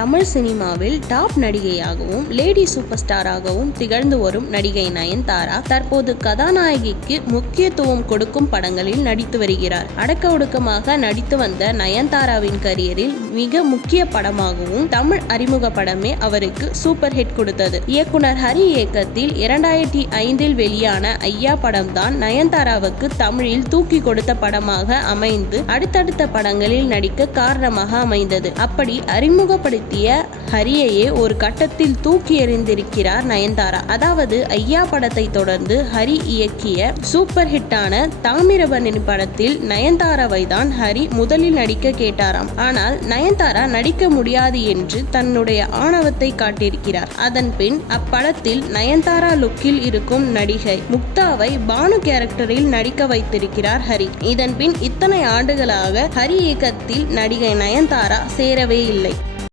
தமிழ் சினிமாவில் top நடிகையாகவும் lady super ஸ்டாராகவும் திகழ்ந்து வரும் நடிகை நயன்தாரா தற்போது கதாநாயகிக்கு முக்கியத்துவம் கொடுக்கும் படங்களில் நடித்து வருகிறார். அடக்க ஒடுக்கமாக நடித்து வந்த நயன்தாராவின் கரியரில் மிக முக்கிய படமாகவும் தமிழ் அறிமுக படமே அவருக்கு சூப்பர் ஹிட் கொடுத்தது. இயக்குனர் ஹரி இயக்கத்தில் 2005 வெளியான ஐயா படம்தான் நயன்தாராவுக்கு தமிழில் தூக்கி கொடுத்த படமாக அமைந்து அடுத்தடுத்த படங்களில் நடிக்க காரணமாக அமைந்தது. அப்படி அறிமுகப்படுத்திய ஹரியையே ஒரு கட்டத்தில் தூக்கி எறிந்திருக்கிறார் நயன்தாரா. அதாவது ஐயா படத்தை தொடர்ந்து ஹரி இயக்கிய சூப்பர் ஹிட்டான தாமிரபரணி படத்தில் நயன்தாராவை தான் ஹரி முதலில் நடிக்க கேட்டாராம். ஆனால் நயன்தாரா நடிக்க முடியாது என்று தன்னுடைய ஆணவத்தை காட்டியிருக்கிறார். அதன் பின் அப்படத்தில் நயன்தாரா லுக்கில் இருக்கும் நடிகை முக்தாவை பானு கேரக்டரில் நடிக்க வைத்திருக்கிறார் ஹரி. இதன் பின் இத்தனை ஆண்டுகளாக ஹரி இயக்கத்தில் நடிகை நயன்தாரா சேரவே இல்லை.